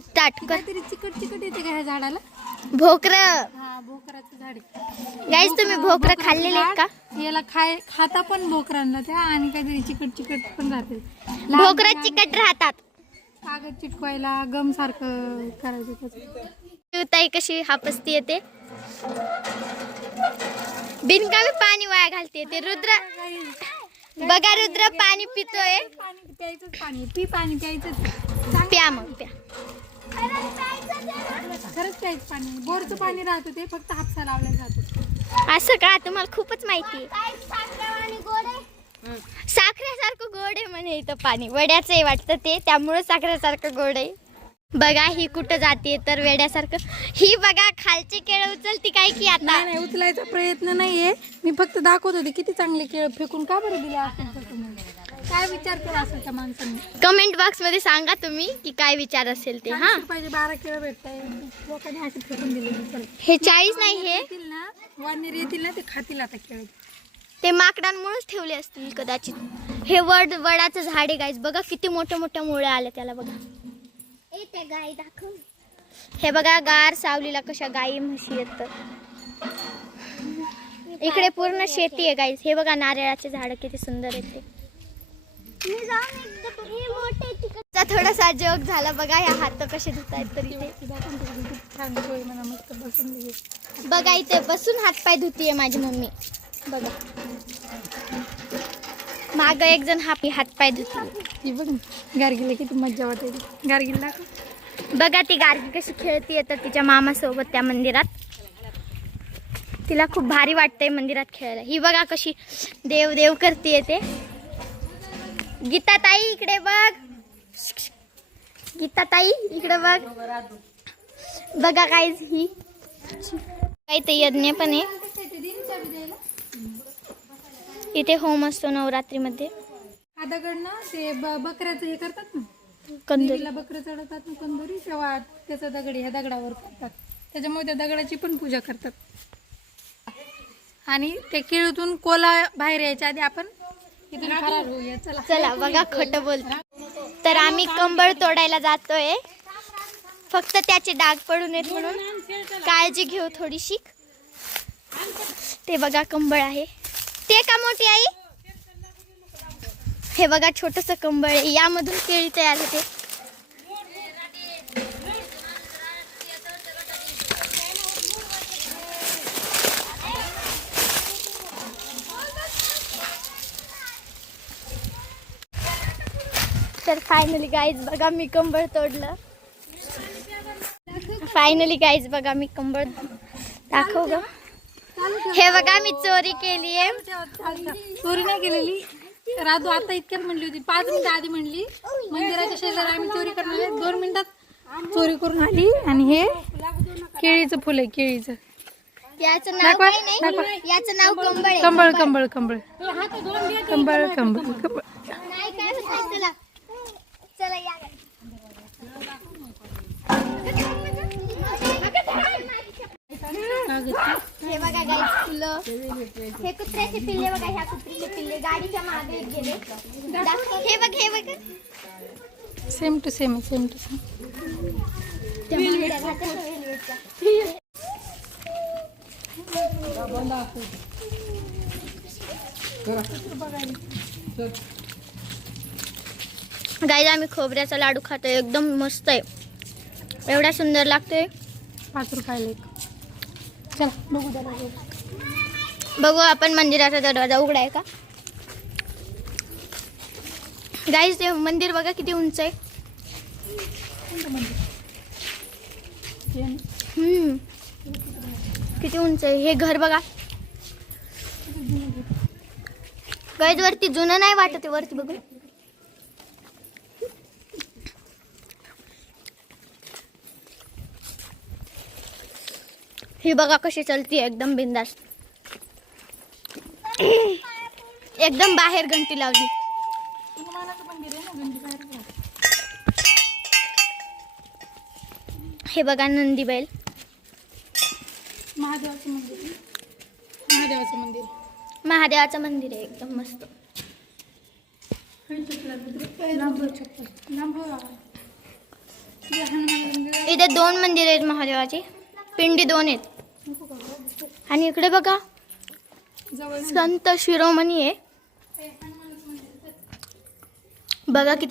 Start कर. काहीतरी चिकट चिकट येते का ह्या झाडाला? भोकर. हा, भोकराचं झाड आहे. गाईज तुम्ही भोकर खाल्लेले आहेत का? याला खाता पण भोकरांना त्या, आणि काहीतरी चिकट चिकट पण राहते. भोकर चिकट राहतात. कागद चिटकवायला गम सारखं करायचं त्याचं. ताई कशी हापसती येते, बिनकामी पाणी वाया घालते ते. रुद्र बघा, रुद्र पाणी पितोय. पाणी प्यायचंच, पाणी प्यायचंच. प्या मग प्या. खरंच प्यायचं पाणी. बोरचं पाणी राहतं ते फक्त हापसा लावलं जातं. असं का? तुम्हाला खूपच माहिती. साखरेसारखं गोड आहे म्हणे इथं पाणी. वड्याचं आहे वाटतं ते, त्यामुळे साखरेसारखं गोड आहे. बघा ही कुठं जाते तर वेड्यासारखं. ही बघा खालचे केळ उचलती काय की आता. नाही, उचलायचा प्रयत्न नाहीये. मी फक्त दाखवत होते किती चांगले केळ फेकून का बरं दिले असेल. काय विचार केला असेल त्या माणसांनी? कमेंट बॉक्स मध्ये सांगा तुम्ही की काय विचार असेल ते. हा, पाहिजे 12 केळ भेटताय, लोकांनी असे फेकून दिले. हे 40 नाही, हे येतील ना, वानर येतील ना, ते खातील आता केळ. ते माकडांमुळेच ठेवले असतील कदाचित. हे वडाचं झाड आहे गाईज. बघा किती मोठ्या मोठ्या मुळ्या आल्या त्याला. बघा गाय दाखव. हे बघा गार सावलीला कशा गाई म्हशी येतात. इकडे पूर्ण शेती आहे गाईज. हे बघा नारळाचे झाड किती सुंदर आहेत ते. थोडासा जोक झाला. बघा ह्या हात कसे धुतायत तरी ते. बघा इथे बसून हात पाय धुतीये माझी मम्मी. बघा माग एक जण हात पाय धुतीये. बघ गार्गीला किती मज्जा वाटेल. गार्गीला दाखव. बघा ती गार्गी कशी खेळतीये तर तिच्या मामासोबत त्या मंदिरात. तिला खूप भारी वाटतंय मंदिरात खेळायला. ही बघा कशी देव देव करतीये ते. गीता ताई इकडे बघ. गीता ताई इकडे बघ. बघा गाईज ही काही ते यज्ञ पण आहे इथे. होम असतो नवरात्रीमध्ये. हा दगड ना ते बकऱ्याचं हे करतात ना, कंदुरी. बकरं चढवतात ना कंदुरी, तेव्हा त्याचा दगड ह्या दगडावर करतात. त्याच्यामुळे त्या दगडाची पण पूजा करतात. आणि त्या केळीतून कोला बाहेर यायच्या आधी आपण इथून फरार होऊया. चला चला बघा खोटं बोलतो. तर आम्ही कंबळ तोडायला जातोय. फक्त त्याचे डाग पडू नयेत म्हणून काळजी घेऊ थोडीशी. ते बघा कंबळ आहे ते का मोठी आई. हे बघा छोटस कंबळ आहे. यामधून केळी तयार होते. तर फायनली गाईज बघा मी कंबळ तोडलं. फायनली गाईज बघा मी कंबळ दाखव ग. हे बघा मी चोरी केली आहे. चोरी नाही केलेली. राधू आता इतक्यात म्हणली होती, 5 मिनिटं आधी म्हणली मंदिराच्या शेजारी आम्ही चोरी करणार आहे. 2 मिनिटात चोरी करून आली. आणि हे केळीचं फुल आहे. केळीचं याचं नाव काय नाही. याचं नाव कंबळ आहे. कंबळ कंबळ कंबळ कंबळ कंबळ कंबळ. नाही काय होत. चला चला या. हे बघा गाईज फुलं. हे कुत्र्याचे पिल्ले बघा. ह्या कुत्रीचे पिल्ले गाडीच्या मागे गेले. हे बघ हे बघ. Same to same same to same. Guys आम्ही खोबऱ्याचा लाडू खातोय. एकदम मस्त आहे. एवढा सुंदर लागतोय. 5 रुपयाला एक. चला बघू दरवाजा. बघू आपण मंदिराचा दरवाजा उघडा आहे का. गाईज ते मंदिर बघा किती उंच आहे. किती उंच आहे. हे घर बघा गाईज. वरती जुनं नाही वाटत आहे. वरती बघू. ही बघा कशी चलती एकदम बिंदास. एकदम बाहेर घंटी लावली. हे बघा नंदी बैल. महादेवाचं मंदिर. महादेवाचं मंदिर. महादेवाचं मंदिर आहे एकदम मस्त. इथे 2 मंदिर आहेत महादेवाची, पिंडी 2 आहेत. आणि इकडे बघा संत शिरोमणी आहे बघा किती